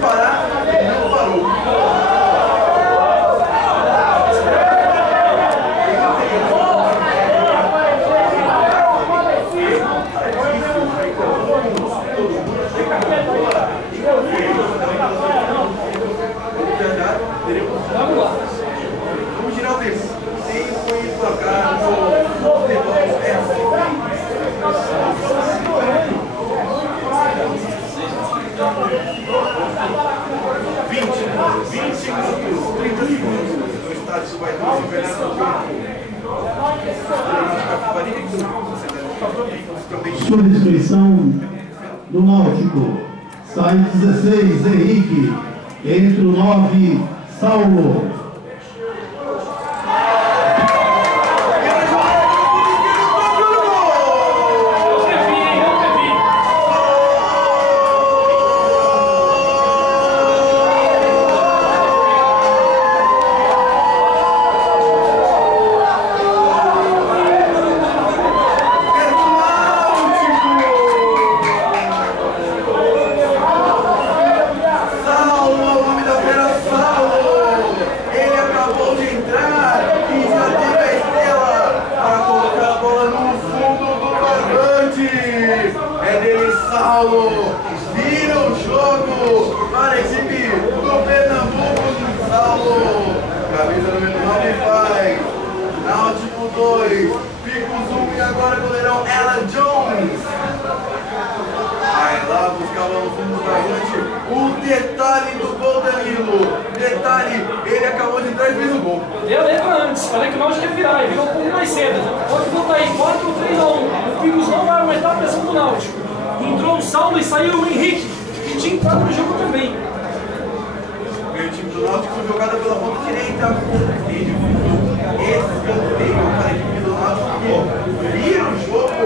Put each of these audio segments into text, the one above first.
parar, não parou. Vamos girar o tempo. Tempo e placar no futebol é 20 minutos, 30 segundos. No estádio Subaidão, substituição do Náutico. Sai 16, Henrique. Entre o 9, Saulo. Saulo vira o jogo para a equipe do Pernambuco. Saulo, camisa número 9 faz Náutico 2, Picos 1 e agora goleirão Alan Jones. Vai lá buscava no fundo do barbante o detalhe do gol Danilo. Detalhe, ele acabou de entrar e fez o gol. Eu lembro antes, falei que o Náutico ia virar e virou um pouco mais cedo. Pode botar aí 4 ou 3 a 1. O Picos não vai aumentar a pressão do Náutico. Entrou o Saulo e saiu o Henrique, que tinha entrado no jogo também. O time do Náutico foi jogada pela ponta direita. Escanteio para a equipe do Náutico que vira o jogo,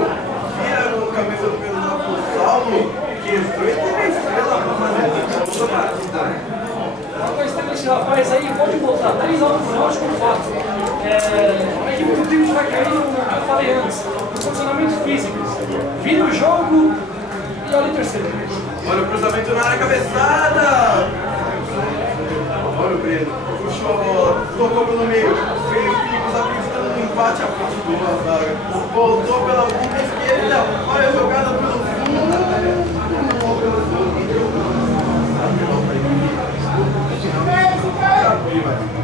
vira no camisa do Pernambuco o Saulo, que entrou e teve a estrela para fazer toda a partida. A estrela desse rapaz aí pode botar 3 a 1 no Náutico com 4. A equipe do time vai cair no que eu falei antes, no funcionamento físico. Vira o jogo. Olha o terceiro. Olha o cruzamento na área, cabeçada. Olha o Breno. Puxou a bola, tocou pelo meio. Veio o Picos acreditando no empate à frente do zaga. Voltou pela ponta esquerda. Olha a jogada pelo fundo.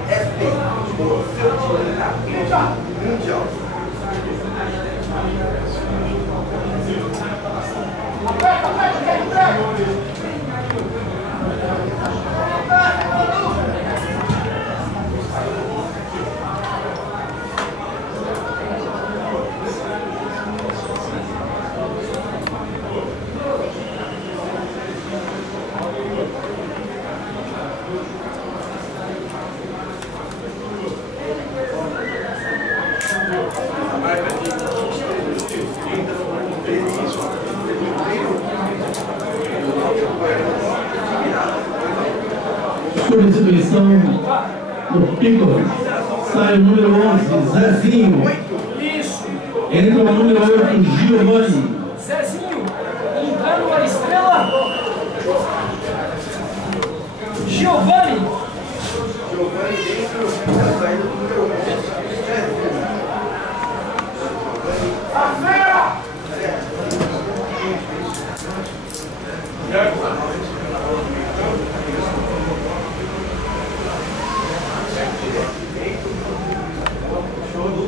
É feito o seu time mundial. Substituição do Picos. Sai o número 11, Zezinho. Isso. Entra o número 8, Giovanni. Zezinho, entrando a estrela. Giovanni. Giovanni dentro da saída do número 1. A fera! Show do